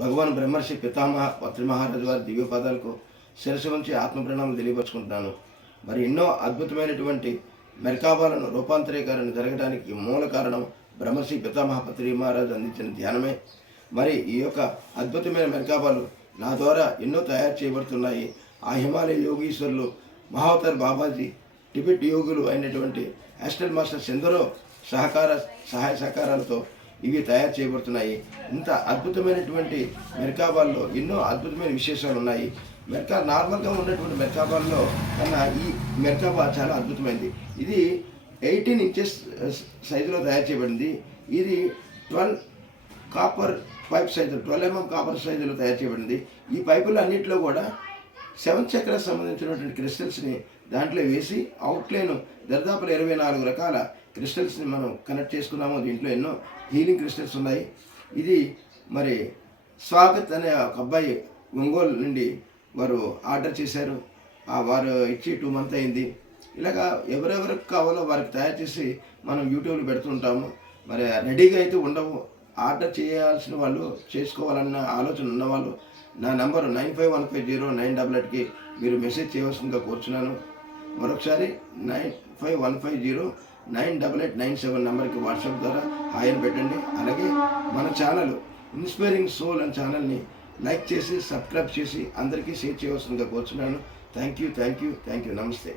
భగవాన్ బ్రహ్మర్షి పితామహ పత్రి మహారాజు వారి దివ్య పదాలకు శిరసు వంచి ఆత్మ ప్రణామాలు తెలియపరుచుకుంటున్నాను. మరి ఎన్నో అద్భుతమైనటువంటి మెరకాబాలను రూపాంతరీకరణ జరగడానికి మూల కారణం బ్రహ్మర్షి పితామహ పత్రి మహారాజు అందించిన ధ్యానమే. మరి ఈ యొక్క అద్భుతమైన మెరకాబాలు నా ద్వారా ఎన్నో తయారు చేయబడుతున్నాయి. ఆ హిమాలయ యోగీశ్వరులు మహావతార్ బాబాజీ టిబెట్ యోగులు అయినటువంటి యాస్టల్ మాస్టర్ ఎందరో సహకార సహాయ సహకారాలతో ఇవి తయారు చేయబడుతున్నాయి. ఇంత అద్భుతమైనటువంటి మెరకాబాల్లో ఎన్నో అద్భుతమైన విశేషాలు ఉన్నాయి మెరకా నార్మల్గా ఉన్నటువంటి మెరకాబాల్లో కన్నా ఈ మెర్కాబా చాలా అద్భుతమైనది ఇది ఎయిటీన్ ఇంచెస్ సైజులో తయారు చేయబడింది. ఇది twelve copper pipe size twelve mm copper సైజులో తయారు చేయబడింది. ఈ పైపులు అన్నింటిలో కూడా సెవెన్ చక్రాస్ సంబంధించినటువంటి క్రిస్టల్స్ని దాంట్లో వేసి అవుట్లైన్ దరిదాపులు ఇరవై నాలుగు రకాల క్రిస్టల్స్ని మనం కనెక్ట్ చేసుకున్నాము. దీంట్లో ఎన్నో హీలింగ్ క్రిస్టల్స్ ఉన్నాయి. ఇది మరి స్వాగత్ అనే ఒక అబ్బాయి ఒంగోలు నుండి వారు ఆర్డర్ చేశారు. వారు ఇచ్చి టూ మంత్ అయింది. ఇలాగా ఎవరెవరికి కావాలో వారికి తయారు చేసి మనం యూట్యూబ్లో పెడుతుంటాము మరి రెడీగా అయితే ఉండవు. ఆర్డర్ చేయాల్సిన వాళ్ళు చేసుకోవాలన్న ఆలోచన ఉన్నవాళ్ళు నా number nine five one five zero nine double ఎయిట్కి మీరు మెసేజ్ చేయవలసిందిగా కోరుచున్నాను. మరొకసారి nine five one five zero nine double eight nine seven నెంబర్కి వాట్సాప్ ద్వారా హాయ్ అని పెట్టండి. అలాగే మన ఛానల్ ఇన్స్పైరింగ్ సోల్ అనే ఛానల్ని లైక్ చేసి సబ్స్క్రైబ్ చేసి అందరికీ షేర్ చేయవలసిందిగా కోరుచున్నాను. Thank you thank you thank you నమస్తే.